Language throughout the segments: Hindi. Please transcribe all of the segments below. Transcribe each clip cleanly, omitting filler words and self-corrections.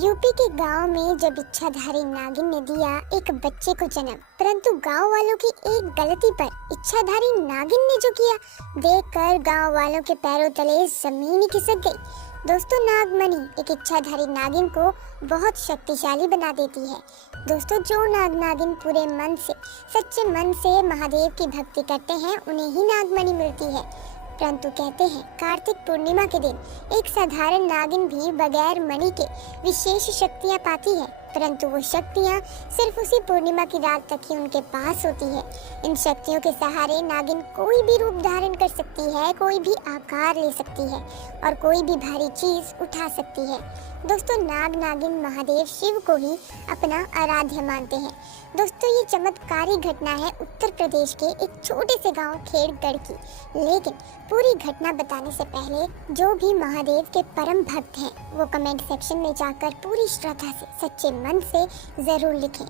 यूपी के गांव में जब इच्छाधारी नागिन ने दिया एक बच्चे को जन्म, परंतु गांव वालों की एक गलती पर इच्छाधारी नागिन ने जो किया, देखकर गांव वालों के पैरों तले जमीन ही खिसक गई। दोस्तों, नागमणि एक इच्छाधारी नागिन को बहुत शक्तिशाली बना देती है। दोस्तों, जो नाग नागिन पूरे मन से, सच्चे मन से महादेव की भक्ति करते हैं, उन्हें ही नागमणि मिलती है। परंतु कहते हैं कार्तिक पूर्णिमा के दिन एक साधारण नागिन भी बगैर मणि के विशेष शक्तियां पाती है, परंतु वो शक्तियां सिर्फ उसी पूर्णिमा की रात तक ही उनके पास होती है। इन शक्तियों के सहारे नागिन कोई भी रूप धारण कर सकती है, कोई भी आकार ले सकती है और कोई भी भारी चीज उठा सकती है। दोस्तों, नाग नागिन महादेव शिव को ही अपना आराध्य मानते हैं। दोस्तों, ये चमत्कारी घटना है उत्तर प्रदेश के एक छोटे से गांव खेड़गढ़ की। लेकिन पूरी घटना बताने से पहले जो भी महादेव के परम भक्त हैं, वो कमेंट सेक्शन में जाकर पूरी श्रद्धा से, सच्चे मन से जरूर लिखें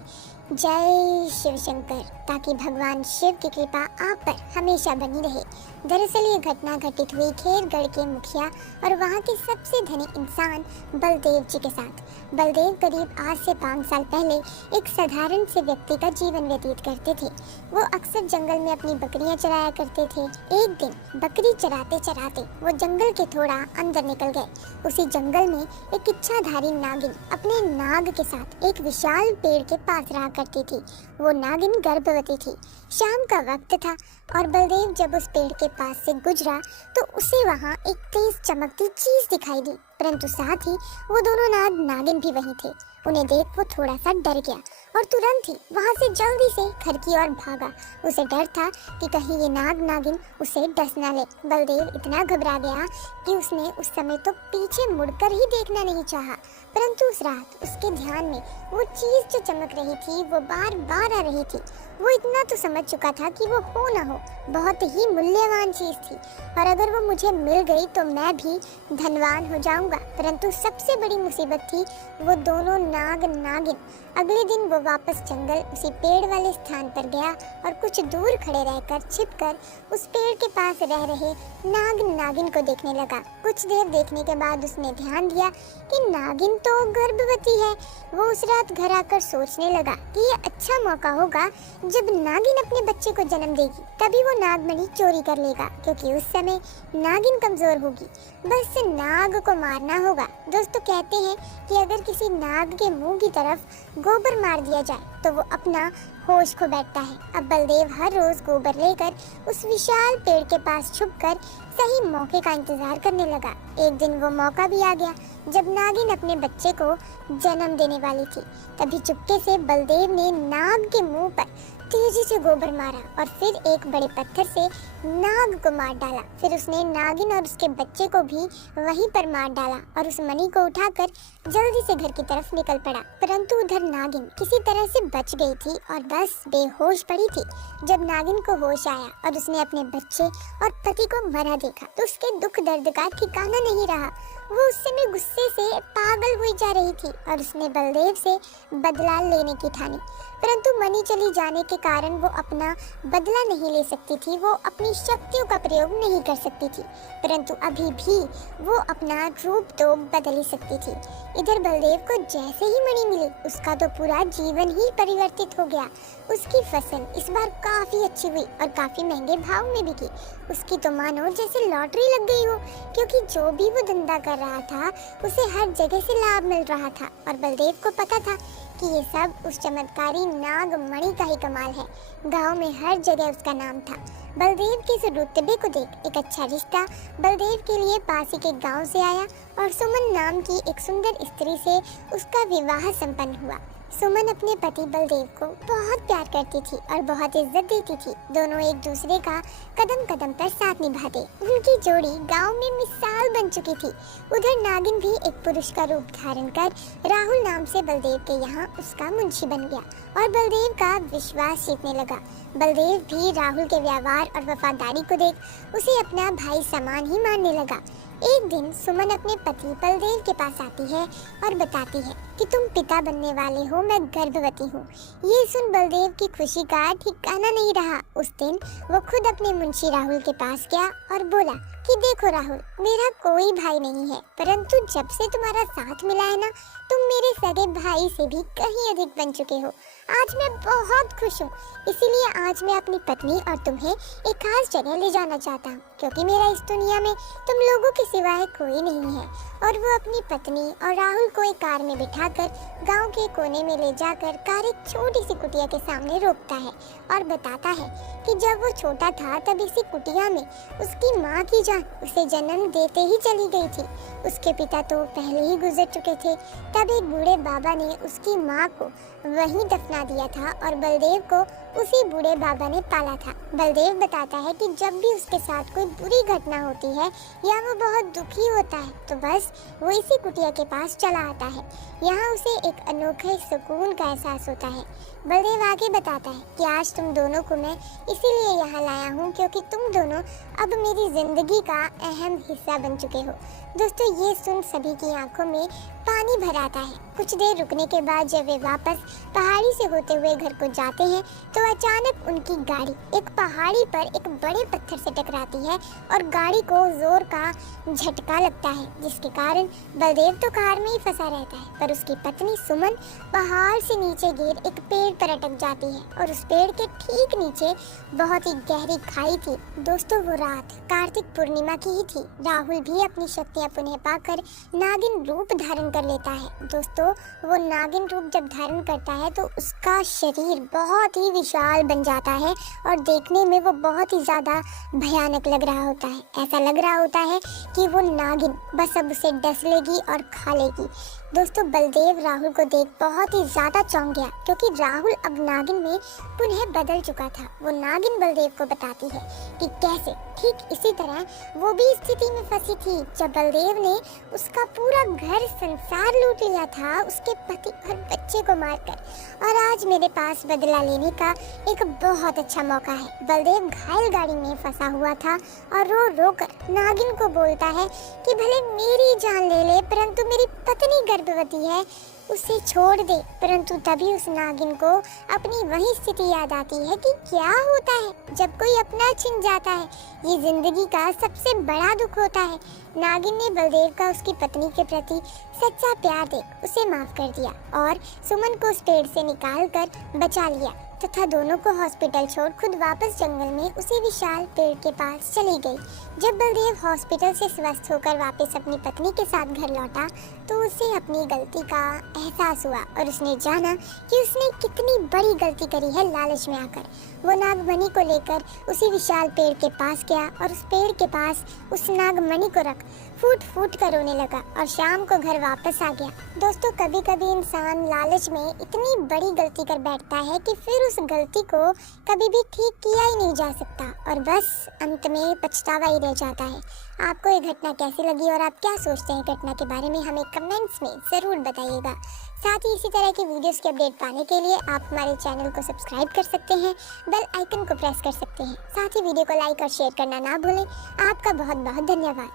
जय शिव शंकर, ताकि भगवान शिव की कृपा आप पर हमेशा बनी रहे। दरअसल ये घटना घटित हुई खेड़गढ़ के मुखिया और वहाँ के सबसे धनी इंसान बलदेव जी के साथ। बलदेव करीब आज से 5 साल पहले एक साधारण से व्यक्ति का जीवन व्यतीत करते थे। वो अक्सर जंगल में अपनी बकरियां चराया करते थे। एक दिन बकरी चराते चराते वो जंगल के थोड़ा अंदर निकल गए। उसी जंगल में एक इच्छाधारी नागिन अपने नाग के साथ एक विशाल पेड़ के पास रहा करती थी। वो नागिन गर्भवती थी। शाम का वक्त था और बलदेव जब उस पेड़ के पास से गुजरा तो उसे वहाँ एक तेज चमकती चीज दिखाई दी, परंतु साथ ही वो दोनों नाग नागिन भी वहीं थे। उन्हें देख वो थोड़ा सा डर गया और तुरंत ही वहाँ से जल्दी से घर की ओर भागा। उसे डर था कि कहीं ये नाग नागिन उसे डस ना ले। बलदेव इतना घबरा गया कि उसने उस समय तो पीछे मुड़कर ही देखना नहीं चाहा, परंतु उस रात उसके ध्यान में वो चीज जो चमक रही थी वो बार बार आ रही थी। वो इतना तो समझ चुका था कि वो हो ना हो बहुत ही मूल्यवान चीज थी और अगर वो मुझे मिल गई तो मैं भी धनवान हो जाऊंगा। परंतु सबसे बड़ी मुसीबत थी वो दोनों नाग नागिन। अगले दिन वो वापस जंगल उसी पेड़ वाले स्थान पर गया और कुछ दूर खड़े रहकर छिपकर उस पेड़ के पास रह रहे नाग नागिन को देखने लगा। कुछ देर देखने के बाद उसने ध्यान दिया कि नागिन तो गर्भवती है। वो उस रात घर आकर सोचने लगा कि ये अच्छा मौका होगा जब नागिन अपने बच्चे को जन्म देगी, तभी वो नागमणि चोरी कर लेगा, क्योंकि उस समय नागिन कमजोर होगी। बस नाग को मारना होगा। दोस्तों, कहते हैं कि अगर किसी नाग के मुंह की तरफ गोबर मार दिया जाए तो वो अपना होश खो बैठता है। अब बलदेव हर रोज गोबर लेकर उस विशाल पेड़ के पास छुपकर सही मौके का इंतजार करने लगा। एक दिन वो मौका भी आ गया जब नागिन अपने बच्चे को जन्म देने वाली थी। तभी चुपके से बलदेव ने नाग के मुंह पर तेजी से गोबर मारा और फिर एक बड़े पत्थर से नाग को मार डाला। फिर उसने नागिन और उसके बच्चे को भी वहीं पर मार डाला और उस मणि को उठाकर जल्दी से घर की तरफ निकल पड़ा। परंतु उधर नागिन किसी तरह से बच गई थी और बस बेहोश पड़ी थी। जब नागिन को होश आया और उसने अपने बच्चे और पति को मरा देखा तो उसके दुख दर्द का ठिकाना नहीं रहा। वो उस समय गुस्से से पागल हुई जा रही थी और उसने बलदेव से बदला लेने की ठानी, परंतु मणि चली जाने के कारण वो अपना बदला नहीं ले सकती थी। वो अपनी शक्तियों का प्रयोग नहीं कर सकती थी, परंतु अभी भी वो अपना रूप तो बदल ही सकती थी। इधर बलदेव को जैसे ही मणि मिली उसका तो पूरा जीवन ही परिवर्तित हो गया। उसकी फसल इस बार काफी अच्छी हुई और काफी महंगे भाव में बिकी। उसकी तो मानो जैसे लॉटरी लग गई हो, क्योंकि जो भी वो धंधा कर रहा था उसे हर जगह से लाभ मिल रहा था और बलदेव को पता था कि ये सब उस चमत्कारी नागमणि का ही कमाल है। गांव में हर जगह उसका नाम था। बलदेव के इस रुतबे को देख एक अच्छा रिश्ता बलदेव के लिए पास ही के गांव से आया और सुमन नाम की एक सुंदर स्त्री से उसका विवाह संपन्न हुआ। सुमन अपने पति बलदेव को बहुत प्यार करती थी और बहुत इज्जत देती थी। दोनों एक दूसरे का कदम कदम पर साथ निभाते। उनकी जोड़ी गांव में मिसाल बन चुकी थी। उधर नागिन भी एक पुरुष का रूप धारण कर राहुल नाम से बलदेव के यहाँ उसका मुंशी बन गया और बलदेव का विश्वास जीतने लगा। बलदेव भी राहुल के व्यवहार और वफादारी को देख उसे अपना भाई समान ही मानने लगा। एक दिन सुमन अपने पति बलदेव के पास आती है और बताती है कि तुम पिता बनने वाले हो, मैं गर्भवती हूँ। ये सुन बलदेव की खुशी का ठिकाना नहीं रहा। उस दिन वो खुद अपने मुंशी राहुल के पास गया और बोला कि देखो राहुल, मेरा कोई भाई नहीं है, परंतु जब से तुम्हारा साथ मिला है ना, तुम मेरे सगे भाई से भी कहीं अधिक बन चुके हो। आज मैं बहुत खुश हूँ, इसीलिए आज मैं अपनी पत्नी और तुम्हें एक खास जगह ले जाना चाहता हूँ, क्योंकि मेरा इस दुनिया में तुम लोगों के सिवाय कोई नहीं है। और वो अपनी पत्नी और राहुल को एक कार में बिठाकर गांव के कोने में ले जाकर कार एक छोटी सी कुटिया के सामने रोकता है और बताता है कि जब वो छोटा था तब इसी कुटिया में उसकी माँ की जान उसे जन्म देते ही चली गई थी। उसके पिता तो पहले ही गुजर चुके थे। तब एक बूढ़े बाबा ने उसकी माँ को वहीं दफना दिया था और बलदेव को उसी बूढ़े बाबा ने पाला था। बलदेव बताता है कि जब भी उसके साथ कोई बुरी घटना होती है या वो बहुत दुखी होता है तो बस वो इसी कुटिया के पास चला आता है। यहाँ उसे एक अनोखे सुकून का एहसास होता है। बलदेव आगे बताता है कि आज तुम दोनों को मैं इसीलिए यहाँ लाया हूँ क्योंकि तुम दोनों अब मेरी जिंदगी का अहम हिस्सा बन चुके हो। दोस्तों, ये सुन सभी की आंखों में पानी भर आता है। कुछ देर रुकने के बाद जब वे वापस पहाड़ी से होते हुए घर को जाते हैं तो अचानक उनकी गाड़ी एक पहाड़ी पर एक बड़े पत्थर से टकराती है और गाड़ी को जोर का झटका लगता है, जिसके कारण बलदेव तो कार में ही फंसा रहता है, पर उसकी पत्नी सुमन पहाड़ से नीचे गिर एक पेड़ पर अटक जाती है और उस पेड़ के ठीक नीचे बहुत ही गहरी खाई थी। दोस्तों, वो रात कार्तिक पूर्णिमा की ही थी। राहुल भी अपनी शक्तियाँ पुनः पाकर नागिन रूप धारण कर लेता है। दोस्तों, वो नागिन रूप जब धारण करता है तो उसका शरीर बहुत ही विशाल बन जाता है और देखने में वो बहुत ही ज्यादा भयानक लग रहा होता है। ऐसा लग रहा होता है कि वो नागिन बस अब उसे डस लेगी और खा लेगी। दोस्तों, बलदेव राहुल को देख बहुत ही ज्यादा चौंक गया क्योंकि राहुल अब नागिन में पुनः बदल चुका था। वो नागिन बलदेव को बताती है कि कैसे ठीक इसी तरह वो भी स्थिति में फंसी थी जब बलदेव ने उसका पूरा घर संसार लूट लिया था, उसके पति और बच्चे को मारकर। और आज मेरे पास बदला लेने का एक बहुत अच्छा मौका है। बलदेव घायल गाड़ी में फंसा हुआ था और रो रो कर नागिन को बोलता है कि भले मेरी जान ले ले, परंतु मेरी पत्नी गर्भवती है, उसे छोड़ दे। परंतु तभी उस नागिन को अपनी वही स्थिति याद आती है कि क्या होता है जब कोई अपना छिन जाता है। ये जिंदगी का सबसे बड़ा दुख होता है। नागिन ने बलदेव का उसकी पत्नी के प्रति सच्चा प्यार देख उसे माफ कर दिया और सुमन को उस पेड़ से निकाल कर बचा लिया तथा दोनों को हॉस्पिटल छोड़ खुद वापस जंगल में उसी विशाल पेड़ के पास चली गई। जब बलदेव हॉस्पिटल से स्वस्थ होकर वापस अपनी पत्नी के साथ घर लौटा तो उसे अपनी गलती का एहसास हुआ और उसने जाना कि उसने कितनी बड़ी गलती करी है लालच में आकर। वो नागमणि को लेकर उसी विशाल पेड़ के पास गया और उस पेड़ के पास उस नागमणि को रख फूट फूट कर रोने लगा और शाम को घर वापस आ गया। दोस्तों, कभी कभी इंसान लालच में इतनी बड़ी गलती कर बैठता है कि फिर उस गलती को कभी भी ठीक किया ही नहीं जा सकता और बस अंत में पछतावा ही रह जाता है। आपको ये घटना कैसी लगी और आप क्या सोचते हैं घटना के बारे में, हमें कमेंट्स में ज़रूर बताइएगा। साथ ही इसी तरह की वीडियोस की अपडेट पाने के लिए आप हमारे चैनल को सब्सक्राइब कर सकते हैं, बेल आइकन को प्रेस कर सकते हैं। साथ ही वीडियो को लाइक और शेयर करना ना भूलें। आपका बहुत बहुत धन्यवाद।